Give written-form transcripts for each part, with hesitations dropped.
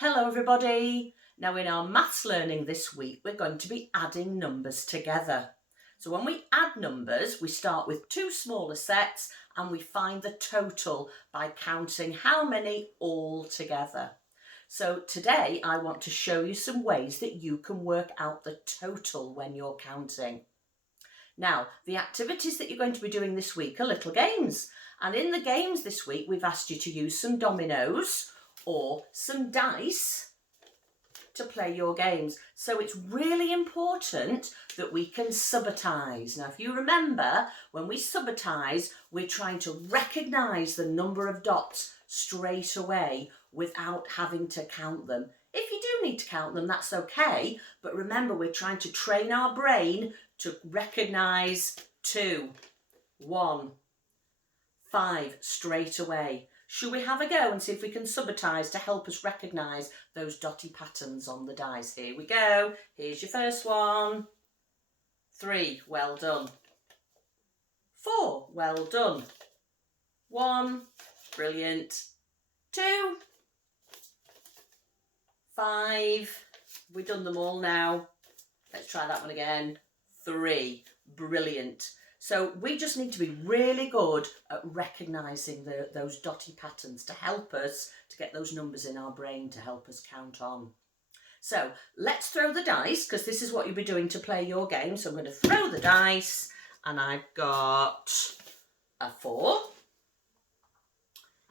Hello everybody! Now in our maths learning this week we're going to be adding numbers together. So when we add numbers we start with two smaller sets and we find the total by counting how many all together. So today I want to show you some ways that you can work out the total when you're counting. Now the activities that you're going to be doing this week are little games, and in the games this week we've asked you to use some dominoes or some dice to play your games. So it's really important that we can subbatize. Now, if you remember, when we subbatize, we're trying to recognise the number of dots straight away without having to count them. If you do need to count them, that's okay. But remember, we're trying to train our brain to recognise 2, 1, 5 straight away. Should we have a go and see if we can subbatize to help us recognise those dotty patterns on the dice? Here we go. Here's your first one. 3, well done. 4, well done. 1, brilliant. 2, 5, we've done them all now. Let's try that one again. 3, brilliant. So we just need to be really good at recognising those dotty patterns to help us to get those numbers in our brain to help us count on. So let's throw the dice, because this is what you'll be doing to play your game. So I'm going to throw the dice and I've got a 4.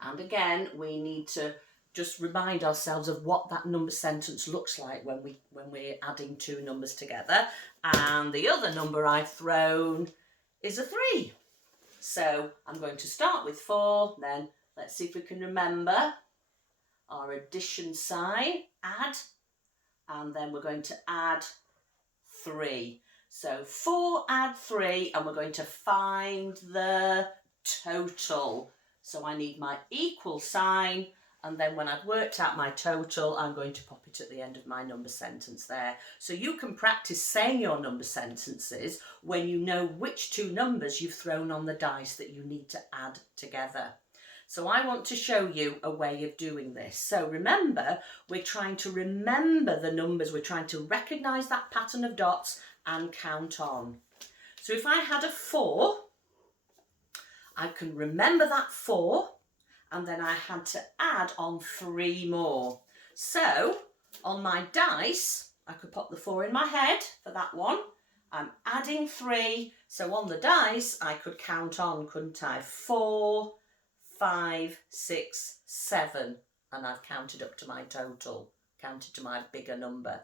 And again, we need to just remind ourselves of what that number sentence looks like when we're adding two numbers together. And the other number I've thrown is a 3. So I'm going to start with 4, then let's see if we can remember our addition sign, add, and then we're going to add 3. So 4 add 3, and we're going to find the total. So I need my equal sign, and then when I've worked out my total, I'm going to pop it at the end of my number sentence there. So you can practice saying your number sentences when you know which two numbers you've thrown on the dice that you need to add together. So I want to show you a way of doing this. So remember, we're trying to remember the numbers. We're trying to recognise that pattern of dots and count on. So if I had a 4, I can remember that 4. And then I had to add on 3 more. So on my dice, I could pop the 4 in my head for that one. I'm adding 3. So on the dice, I could count on, couldn't I? 4, 5, 6, 7. And I've counted up to my total, counted to my bigger number.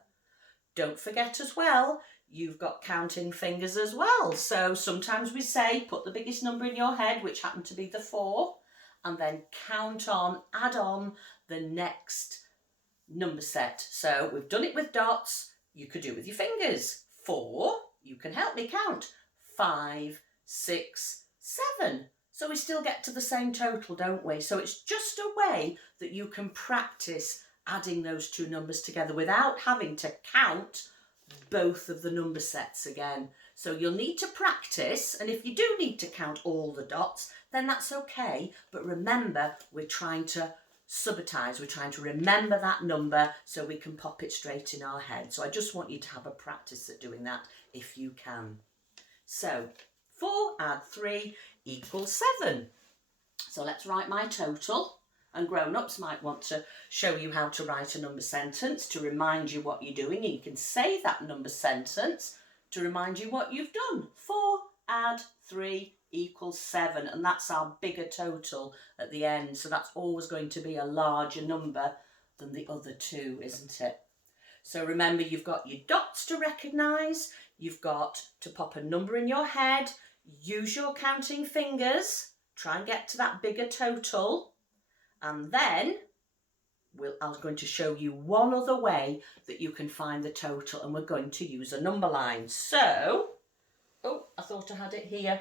Don't forget as well, you've got counting fingers as well. So sometimes we say, put the biggest number in your head, which happened to be the 4. And then count on, add on the next number set. So we've done it with dots, you could do it with your fingers. 4, you can help me count. 5, 6, 7. So we still get to the same total, don't we? So it's just a way that you can practice adding those two numbers together without having to count both of the number sets again. So you'll need to practice, and if you do need to count all the dots, then that's okay. But remember, we're trying to subbatize, we're trying to remember that number so we can pop it straight in our head. So I just want you to have a practice at doing that if you can. So 4 add 3 equals 7. So let's write my total. And grown-ups might want to show you how to write a number sentence to remind you what you're doing. And you can say that number sentence to remind you what you've done. 4 add 3 equals 7. And that's our bigger total at the end. So that's always going to be a larger number than the other two, isn't it? So remember, you've got your dots to recognise. You've got to pop a number in your head. Use your counting fingers. Try and get to that bigger total. And then I'm going to show you one other way that you can find the total, and we're going to use a number line. So, I thought I had it here.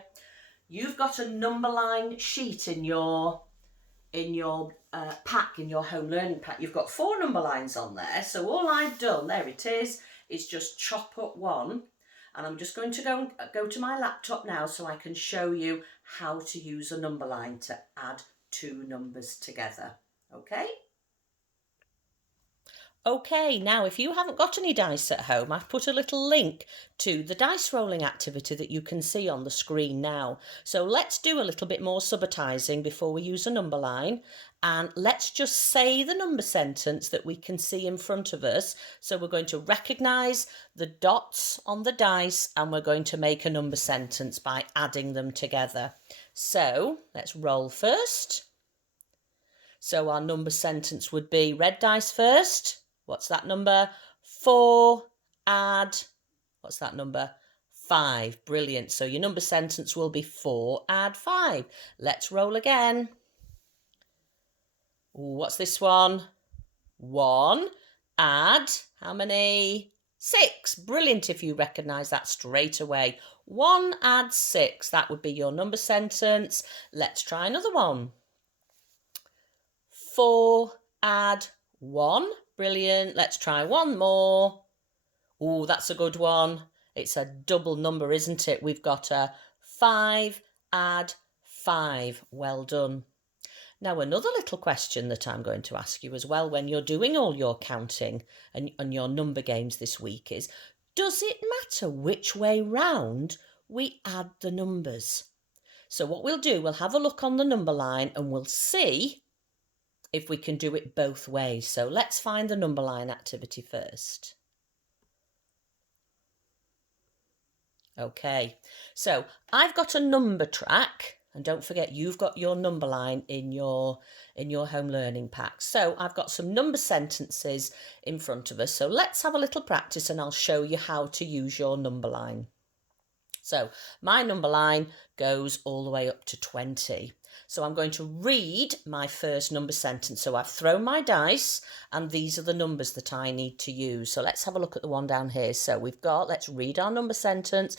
You've got a number line sheet in your pack, in your home learning pack. You've got 4 number lines on there. So all I've done, there it is just chop up one. And I'm just going to go to my laptop now so I can show you how to use a number line to add two numbers together. Okay? Okay, now if you haven't got any dice at home, I've put a little link to the dice rolling activity that you can see on the screen now. So let's do a little bit more subitizing before we use a number line, and let's just say the number sentence that we can see in front of us. So we're going to recognise the dots on the dice and we're going to make a number sentence by adding them together. So let's roll first. So our number sentence would be red dice first. What's that number? 4 add, what's that number? 5. Brilliant. So your number sentence will be 4 add 5. Let's roll again. What's this one? 1 add, how many? 6. Brilliant if you recognise that straight away. 1 add 6. That would be your number sentence. Let's try another one. 4 add 1. Brilliant. Let's try one more. Oh, that's a good one. It's a double number, isn't it? We've got a 5 add 5. Well done. Now, another little question that I'm going to ask you as well when you're doing all your counting and your number games this week is, does it matter which way round we add the numbers? So what we'll do, we'll have a look on the number line and we'll see if we can do it both ways. So let's find the number line activity first. Okay, so I've got a number track, and don't forget you've got your number line in your home learning pack. So I've got some number sentences in front of us. So let's have a little practice and I'll show you how to use your number line. So my number line goes all the way up to 20. So I'm going to read my first number sentence. So I've thrown my dice and these are the numbers that I need to use. So let's have a look at the one down here. So we've got, let's read our number sentence,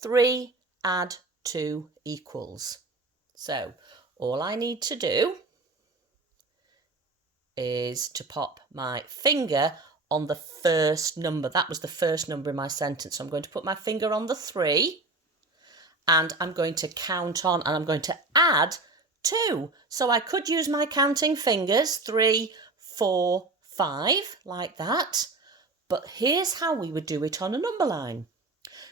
3 add 2 equals. So all I need to do is to pop my finger on the first number. That was the first number in my sentence. So I'm going to put my finger on the 3 and I'm going to count on and I'm going to add 2. So I could use my counting fingers, 3, 4, 5, like that. But here's how we would do it on a number line.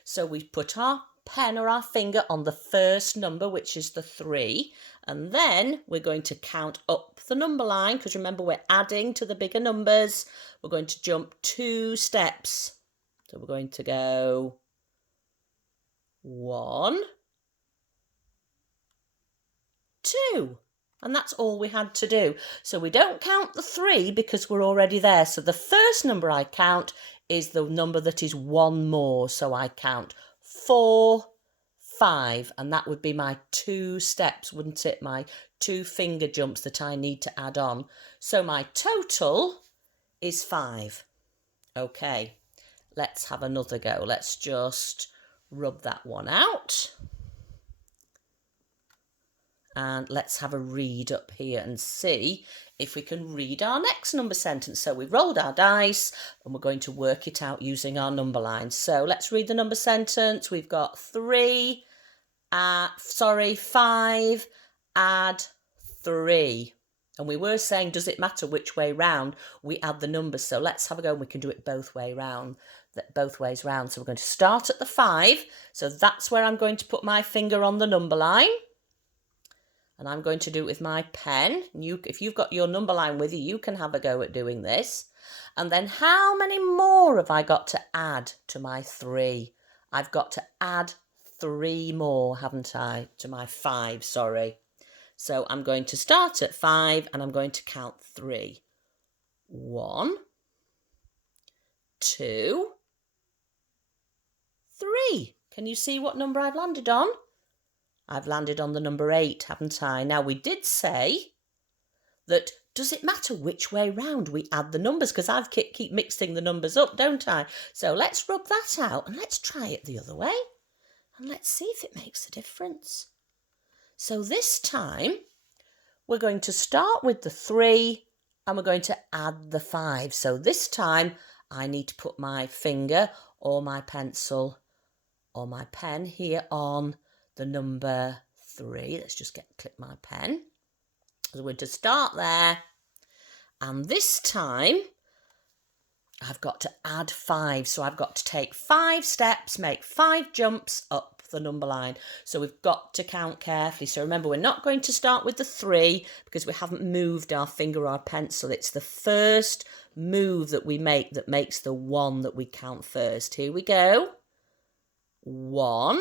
So we put our pen or our finger on the first number, which is the 3, and then we're going to count up the number line, because remember we're adding to the bigger numbers. We're going to jump 2 steps. So we're going to go 1, 2, and that's all we had to do. So we don't count the 3 because we're already there. So the first number I count is the number that is one more. So I count 4, 5, and that would be my 2 steps, wouldn't it? My 2 finger jumps that I need to add on. So my total is 5. Okay, let's have another go. Let's just rub that one out. And let's have a read up here and see if we can read our next number sentence. So we've rolled our dice and we're going to work it out using our number line. So let's read the number sentence. We've got 5 add 3. And we were saying, does it matter which way round we add the numbers? So let's have a go and we can do it both ways round. So we're going to start at the 5. So that's where I'm going to put my finger on the number line. And I'm going to do it with my pen. If you've got your number line with you, you can have a go at doing this. And then how many more have I got to add to my 3? I've got to add 3 more, haven't I? To my 5, sorry. So I'm going to start at 5 and I'm going to count 3. 1, 2, 3. Can you see what number I've landed on? I've landed on the number 8, haven't I? Now, we did say that, does it matter which way round we add the numbers? Because I've keep mixing the numbers up, don't I? So let's rub that out and let's try it the other way. And let's see if it makes a difference. So this time, we're going to start with the 3 and we're going to add the 5. So this time, I need to put my finger or my pencil or my pen here on the number 3. Let's just click my pen. So we're going to start there. And this time, I've got to add 5. So I've got to take 5 steps, make 5 jumps up the number line. So we've got to count carefully. So remember, we're not going to start with the 3 because we haven't moved our finger or our pencil. It's the first move that we make that makes the 1 that we count first. Here we go. 1,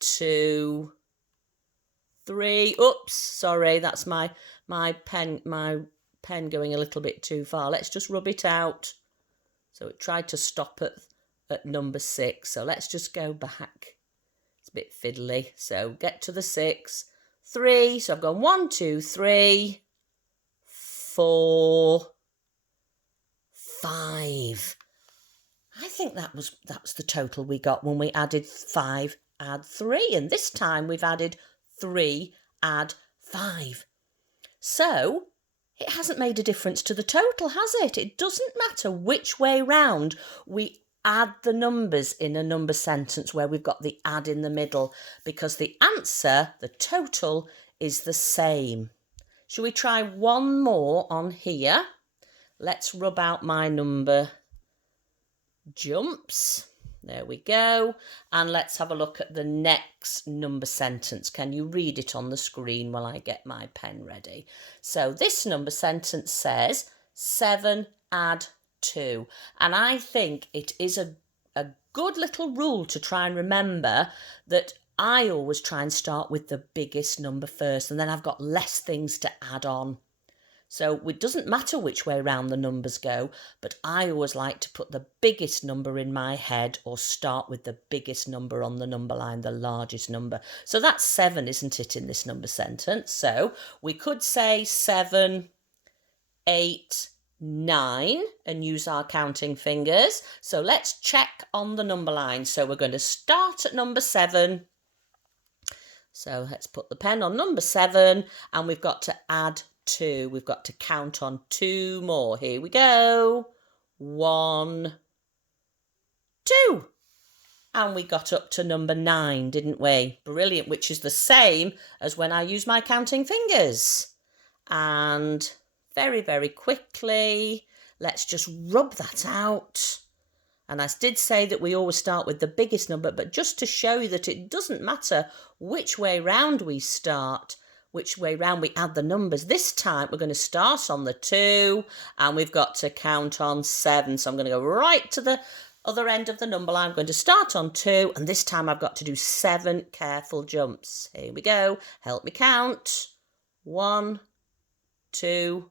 2, 3. Oops, sorry, that's my pen going a little bit too far. Let's just rub it out. So it tried to stop at number 6. So let's just go back. It's a bit fiddly. So get to the 6. 3. So I've gone 1, 2, 3, 4, 5. I think that's the total we got when we added 5, add 3. And this time we've added 3, add 5. So it hasn't made a difference to the total, has it? It doesn't matter which way round we add the numbers in a number sentence where we've got the add in the middle, because the answer, the total, is the same. Shall we try one more on here? Let's rub out my number jumps. There we go. And let's have a look at the next number sentence. Can you read it on the screen while I get my pen ready? So this number sentence says 7 add 2. And I think it is a good little rule to try and remember that I always try and start with the biggest number first, and then I've got less things to add on. So it doesn't matter which way round the numbers go, but I always like to put the biggest number in my head or start with the biggest number on the number line, the largest number. So that's 7, isn't it, in this number sentence? So we could say 7, 8, 9 and use our counting fingers. So let's check on the number line. So we're going to start at number 7. So let's put the pen on number 7 and we've got to add 2. We've got to count on 2 more. Here we go. 1, 2. And we got up to number 9, didn't we? Brilliant, which is the same as when I use my counting fingers. And very, very quickly, let's just rub that out. And I did say that we always start with the biggest number, but just to show you that it doesn't matter which way round we start, which way round we add the numbers. This time we're going to start on the 2 and we've got to count on 7. So I'm going to go right to the other end of the number line. I'm going to start on 2 and this time I've got to do 7 careful jumps. Here we go. Help me count. 1, 2,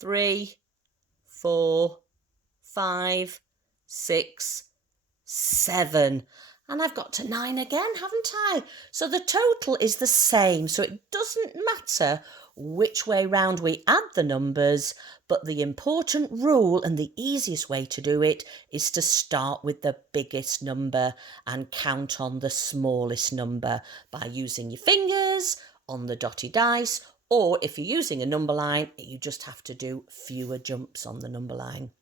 3, 4, 5, 6, 7. And I've got to 9 again, haven't I? So the total is the same. So it doesn't matter which way round we add the numbers, but the important rule and the easiest way to do it is to start with the biggest number and count on the smallest number by using your fingers on the dotty dice, or if you're using a number line, you just have to do fewer jumps on the number line.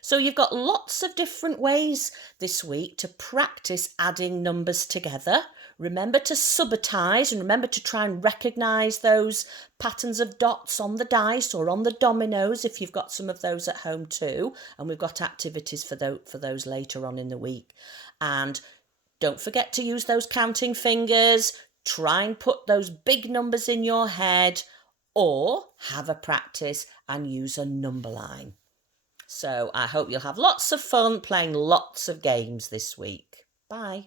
So you've got lots of different ways this week to practice adding numbers together. Remember to subitize and remember to try and recognise those patterns of dots on the dice or on the dominoes if you've got some of those at home too. And we've got activities for those later on in the week. And don't forget to use those counting fingers. Try and put those big numbers in your head or have a practice and use a number line. So I hope you'll have lots of fun playing lots of games this week. Bye.